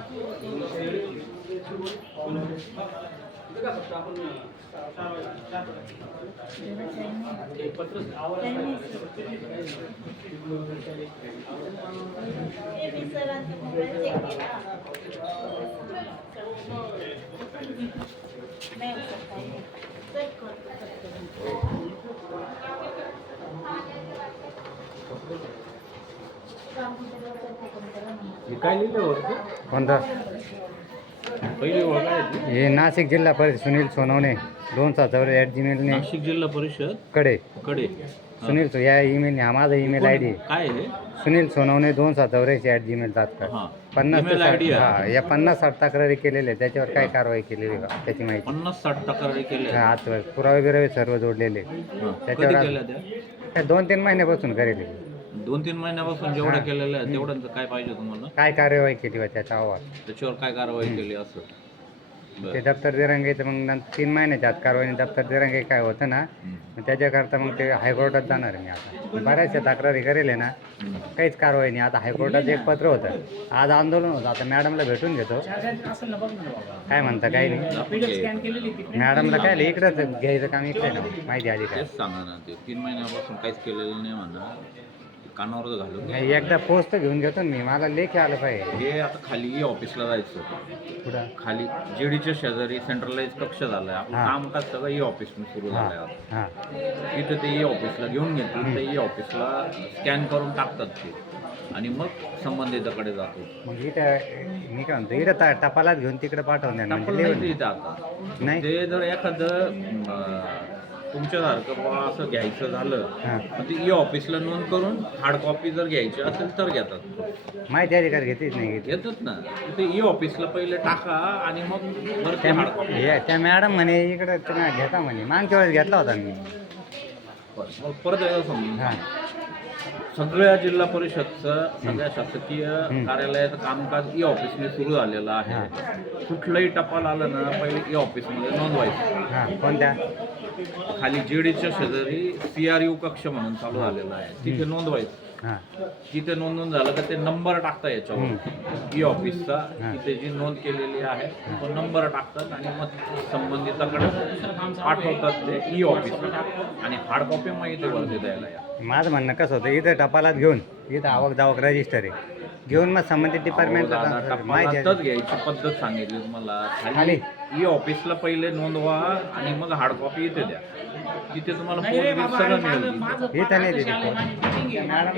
फक्त ते पाठवलं हे काय लिहिलं वरती कोणता. हे नाशिक जिल्हा परिषद सुनील सोनवणे दोन सात ॲट जीमेलने नाशिक जिल्हा परिषद? कडे. कडे. सुनील सो या ईमेलने हा माझा ईमेल आय डी काय आहे सुनील सोनवणे दोन सात चौऱ्याऐंशी ॲट जीमेल डॉट हा. कॉम पन्नास ते साठ आहे. हा या पन्नास साठ तक्रारी केलेल्या आहेत. त्याच्यावर काय कारवाई केलेली आहे का त्याची माहिती. पन्नास साठ तक्रारी केल्या हा, पुरावे बिरावे सर्व जोडलेले. कधी त्याच्यावर केल्या त्या? त्या दोन तीन महिन्यापासून करेल. दोन तीन महिन्यापासून जेवढ्या हा. केलेल्या आहेत तेवढ्यांचं काय पाहिजे तुम्हाला? काय कार्यवाही केली बा त्याचा अहवाल त्याच्यावर काय कारवाई केली असं? बरं. ते दप्तर दिरंगाईचं मग नंतर तीन महिन्याच्या आत कारवाई दप्तर दिरंगाई काय होतं ना हम्म. मग त्याच्याकरता मग ते हायकोर्टात जाणार आहे मी आता. बऱ्याचशा तक्रारी करेल आहे ना हम्म. काहीच कारवाई नाही. आता हायकोर्टात एक पत्र होतं. आज आंदोलन होतं. आता मॅडमला भेटून घेतो. काय म्हणता काही नाही. मॅडमला काय आलं, इकडंच घ्यायचं काम इकडे ना माहिती आधी काय तेच सांगा ना ते तीन महिन्यापासून काहीच केलेलं नाही म्हणा. कानावर घालून. नाही, एकदा पोस्ट घेऊन घेतो ना मी. मला लेखी आलं पाहिजे. हे आता खाली ऑफिसला जायचं पुढं खाली जेडीच्या शेजारी सेंट्रलाइज कक्ष झालाय. आपलं हा. कामकाज सगळं ई ऑफिसने सुरू झालंय आता. हां. तिथं ते ई ऑफिसला घेऊन घेतो ते ई ऑफिसला स्कॅन करून टाकतात ते. आणि मग संबंधिताकडे जातो. मग इथं मी काय म्हणतो इथं ता- टपालात घेऊन तिकडे पाठवून द्या टप्पल म्हणजे नाही लिहून इथं आता. नाही? ते जर एखादं अं, तुमच्यासारखं बुवा असं घ्यायचं झालं हां. तर ते ई ऑफिसला नोंद करून हार्ड कॉपी जर घ्यायची असेल तर घेतात. माहिती अधिकार घेतेच नाही घेत. घेतात ना. ते ई ऑफिसला पहिले टाका आणि मग वरती त्या हार्ड कॉपी हे- त्या मॅडम म्हणे इकडं तुम्ही घेता म्हणे. मागच्या वेळेस घेतला होता मी. मग परत एकदा समजून हां. सगळ्या जिल्हा परिषदचं सगळ्या शासकीय. कार्यालयाचं कामकाज ई ऑफिसने सुरू झालेलं आहे. कुठलंही टपाल आलं ना पहिले ई ऑफिसमध्ये नोंदवायचं. हां कोणत्या? खाली जेडीच्या शेजारी सी आर यू कक्ष म्हणून चालू झालेला आहे. तिथे नोंदवायचं. हां. तिथे नोंदवून झालं तर ते नंबर टाकता याच्यावर. ई ऑफिसचा हा. तिथे जी नोंद केलेली आहे तो नंबर टाकतात आणि मग संबंधिताकडे पाठवतात ते ई ऑफिसला आणि हार्ड कॉपी मग इथे वरती द्यायला या. माझं म्हणणं कसं होतं इथं टपालात घेऊन इथं आवक जावक रजिस्टर आहे. घेऊन मग संबंधित डिपार्टमेंटला आहे. घ्यायची पद्धत सांगितली तुम्हाला. खाली? ई ऑफिसला पहिले नोंदवा आणि मग हार्ड कॉपी इथे द्या. तिथे तुम्हाला सगळं मिळेल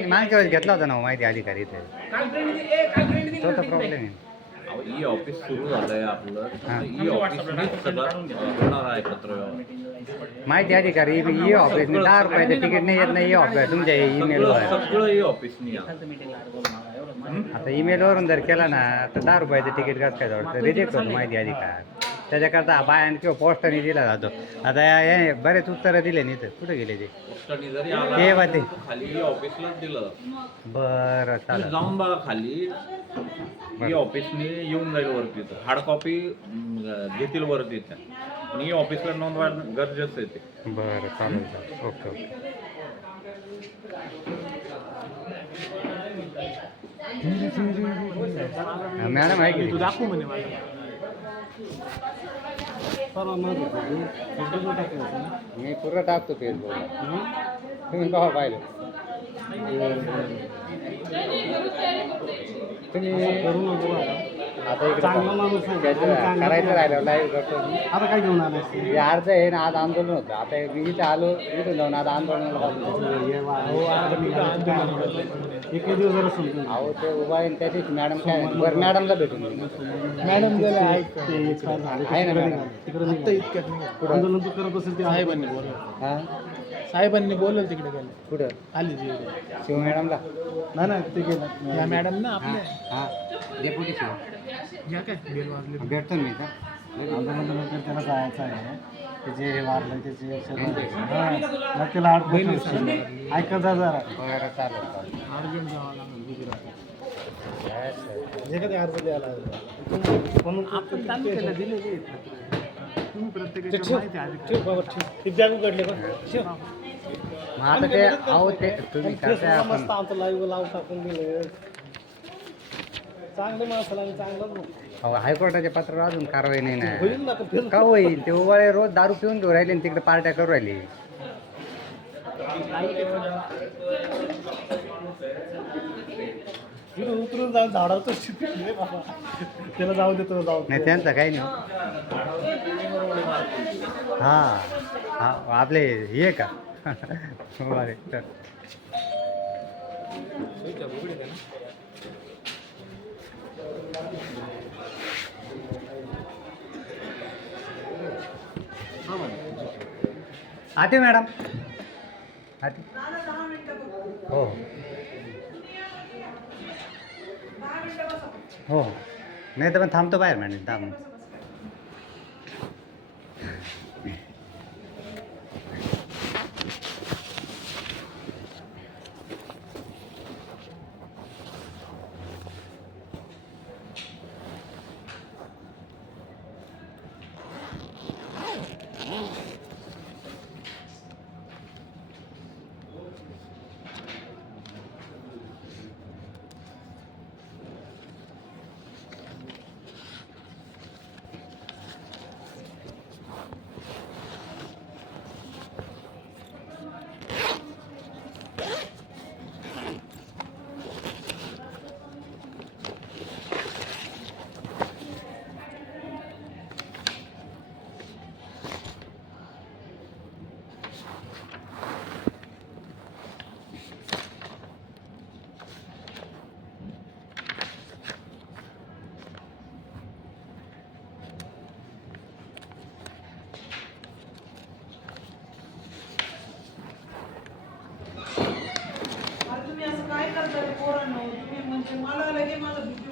मागच्या वेळेस घेतला होता ना हो माहिती अधिकारी इथे? तो तर प्रॉब्लेम आहे. ई ऑफिस सुरू झालंय आपलं. हा. ई होणार आहे माहिती अधिकारी ई ऑफिस दहा रुपयाचं तिकीट नाही येत नाही ई ऑफिस तुमच्या ईमेलवर सगळं ई ऑफिसनी या. आता ईमेलवरून जर केला ना तर दहा रुपयाचं तिकीट कसं काय जावं रिजेक्ट होतं माहिती अधिकार त्याच्याकरता बायान किंवा पोस्टाने दिला जातो. आता या- हे बरेच उत्तरं दिले नाही तर. कुठे गेले ते? पोस्टाने जरी हे आला वाटे खाली ऑफिसलाच दिलं. बरं तुम्ही चालेल जाऊन बघा खाली. ई ऑफिसने येऊन जाईल वरती हार्ड कॉपी घेतील वरती त्या पण ई ऑफिसला नोंदवायला गरजेचं आहे ते. बरं चालेल चालेल. Okay okay. हा, मॅडम आहे की दाखवू म्हणे मला. परवा म्हणत होते फोटो टाकले होते ना मी पूर्ण टाकतो फेसबुकला तुम्ही केव्हा पाहिलं. चांगला माणूस आहे. त्याचं आणि चांगला करायचं. राहिलं लाईव्ह करतो मी. आता काय घेऊन हे अर्ज आहे ना आज आंदोलन होतं आता मी इथं आलो इथून जाऊन आता आंदोलनाला? एकही दिवस जरा समजून अहो ते उभा आहे आणि त्या दिवशी मॅडम काय बरं मॅडमला भेटून. मॅडम गेले आहे ना मॅडम? तिकडे. आंदोलन तू करत असेल ते साहेबांनी हां साहेबांनी बोलवलं तिकडे गेले. कुठं? आली शिव मॅडमला? नाही ना ते गेलं. या मॅडम ना हां हां. डेप्युटी शिव. या काय? बेल वाजले. भेटतो ना मी का? त्याला जायचं आहे. हे वारलं त्याचे हां मग त्याला ऐकत जा जरा. बरं चालेल चालेल. अर्जंट जावं लागेल गुजरात Yes, sir. जे कधी अर्ज द्यायला म्हणून आपण तालुक्याला दिलेले तुम्ही प्रत्येकाच्या माहिती आधी बॅग उघडले का मग आता ते अहो ते तुम्ही करताय आपण. मस्त आमचं लाईव्ह लावून टाकून दिले चांगले माणसाला आणि चांगलंच बघ. अहो हायकोर्टाच्या पत्रावर अजून कारवाई नाही ना. होईल का होईल? ते उवाळे रोज दारू पिऊन घेऊन राहिले आणि तिकडे पार्ट्या करू राहिले. उतरून जाऊन झाडावर तर शिकले बाबा. त्याला जाऊ देतो जाऊ नाही त्यांचं काही नाही. हा. हा आपले हे का? बरे तर आते मॅडम आते हो हो हो नाही तर मग थांबतो बाहेर मॅडम थांब Mm-hmm.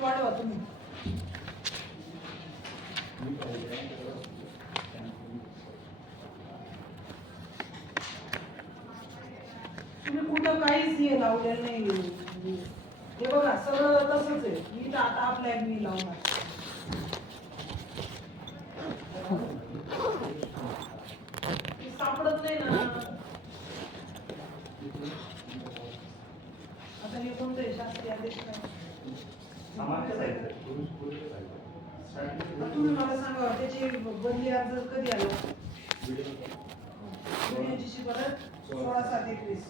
वाढवा तुम्ही. तुम्ही कुठं काहीच हे लावलेलं नाही. हे बघा सगळं तसंच आहे. मी तर आता आपल्या मी लावणार. सापडत नाही ना. आता हे कोणतं आहे? शास्त्रीय आदेश काय? तुम्ही मला सांगा त्याची बदली अर्ज कधी आला? शिफारस सोळा सात एकवीस.